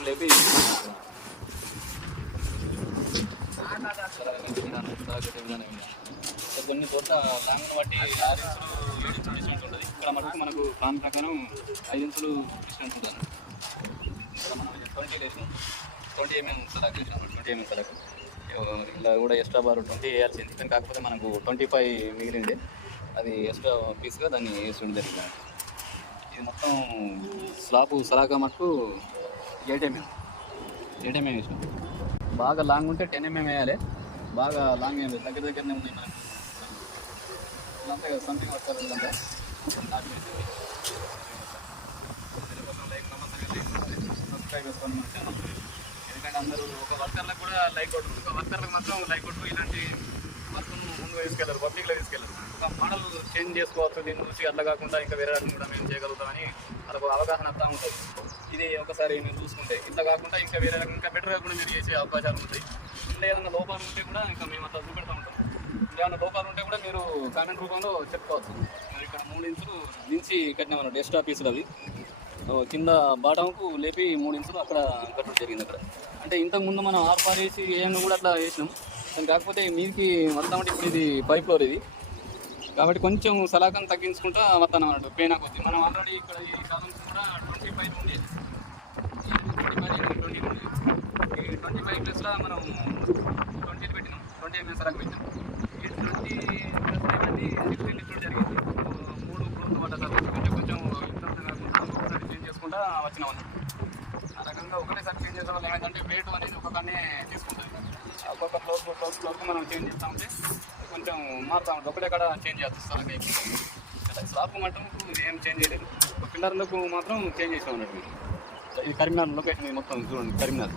మట్టు లేపి కొన్ని చోట్ల లాంగ్ బట్టి 6 ఇంచులు 7 ఇంచులు డిస్టెన్స్ ఉంటుంది. ఇక్కడ మటుకు మనకు ప్లాన్ ప్రకారం 5 ఇంచులు డిస్టెన్స్ ఉంటుంది. ఇక్కడ మనం 20 వేసినాం, 20 mm సలాక్ వేసినాం. 20 mm సలాక్ ఇలా కూడా ఎక్స్ట్రా బార్ 20 వేయాల్సింది, కానీ కాకపోతే మనకు 25 మిగిలింది. అది ఎక్స్ట్రా పీస్గా దాన్ని వేసి ఉండేది. ఇది మొత్తం స్లాబ్ సలాగా మటుకు 8 mm వేసినాం. బాగా లాంగ్ ఉంటే 10 mm వేయాలి. బాగా లాంగ్ ఏం లేదు, దగ్గరనే ఉన్నాయి మనకు. అంతే కదా, సంథింగ్ వస్తారు ఇదంతా. సబ్స్క్రైబ్ చేసుకోండి మన ఛానల్. ఎందుకంటే అందరూ ఒక వర్కర్లకు కూడా లైక్ కొట్టరు, ఒక వర్కర్లకు మాత్రం లైక్ కొట్టు. ఇలాంటి వర్క్ ముందు తీసుకెళ్ళరు, పబ్లిక్లో తీసుకెళ్ళరు. ఒక మోడల్ చేంజ్ చేసుకోవచ్చు, దీన్ని చూసి అట్లా కాకుండా ఇంకా వేరే రకం కూడా మేము చేయగలుగుతామని వాళ్ళకు అవగాహన వస్తూ ఉంటుంది. ఇది ఒకసారి మేము చూసుకుంటే ఇట్లా కాకుండా ఇంకా వేరే రకం ఇంకా బెటర్గా కూడా మీరు చేసే అవకాశాలు ఉంటాయి. ఇంకా ఏదైనా లోపాలు ఉంటే కూడా ఇంకా మేము అట్లా చూపెడతా ఉంటాం. ఏమైనా లోపాలు ఉంటే కూడా మీరు కామెంట్ రూపంలో చెప్పుకోవచ్చు. మరి ఇక్కడ 3 ఇంచులు దించి కట్టినామన్నమాట ఎక్స్ట్రా పీసులు. అవి కింద బాటంకు లేపి 3 ఇంచులు అక్కడ కట్టడం జరిగింది. అక్కడ అంటే ఇంతకుముందు మనం ఆర్పార్ వేసి ఏమైనా కూడా అట్లా వేసినాం, కానీ కాకపోతే మీదికి వస్తామంటే ఇప్పుడు ఇది 5 ఫ్లోర్ ఇది కాబట్టి కొంచెం సలాకం తగ్గించుకుంటా వస్తాను అన్నట్టు పెయిన్ కొద్ది. మనం ఆల్రెడీ ఇక్కడ ఈ కాలమ్స్ కూడా 25 ఉండేది, 20 ఉంది. ఈ 25 ప్లస్లో మనం 20 పెట్టినాం, 20 mm సలాక్ పెట్టినాం. ఈ 20 ప్లస్ అనేది 16 ఇచ్చుడు జరిగింది. 3 ఫ్లోర్లు పడ్డ తర్వాత కొంచెం ఒకసారి చేంజ్ చేసుకుంటా వచ్చినాం అన్నట్టు. ఆ రకంగా ఒకటేసారి చేంజ్ చేసే వాళ్ళు ఏమైందంటే వెయిట్ అనేది ఒక్కొక్కనే తీసుకుంటుంది. ఒక్కొక్క ఫ్లోర్కు మనం చేంజ్ చేస్తూ ఉంటే కొంచెం మారుతూ ఉంటుంది. ఒకటే కాడ చేంజ్ చేస్తాం. స్లాబ్ మటం ఏం చేంజ్ చేయలేదు, పిల్లర్లకు మాత్రం చేంజ్ చేసాం అన్నట్టు. ఇది కరీంనగర్ లొకేషన్, ఇది మొత్తం చూడండి కరీంనగర్.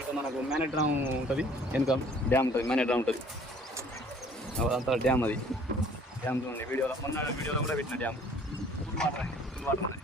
ఇక్కడ మనకు మేనేజ్ డ్యామ్ ఉంటుంది, వెనుక డ్యామ్ ఉంటుంది, మేనేజ్ డ్యామ్ ఉంటుంది. అంతా డ్యామ్, అది డ్యామ్ చూడండి. మొన్న వీడియోలో కూడా పెట్టిన డ్యామ్. ఫుల్ వాటర్ ఉన్నది.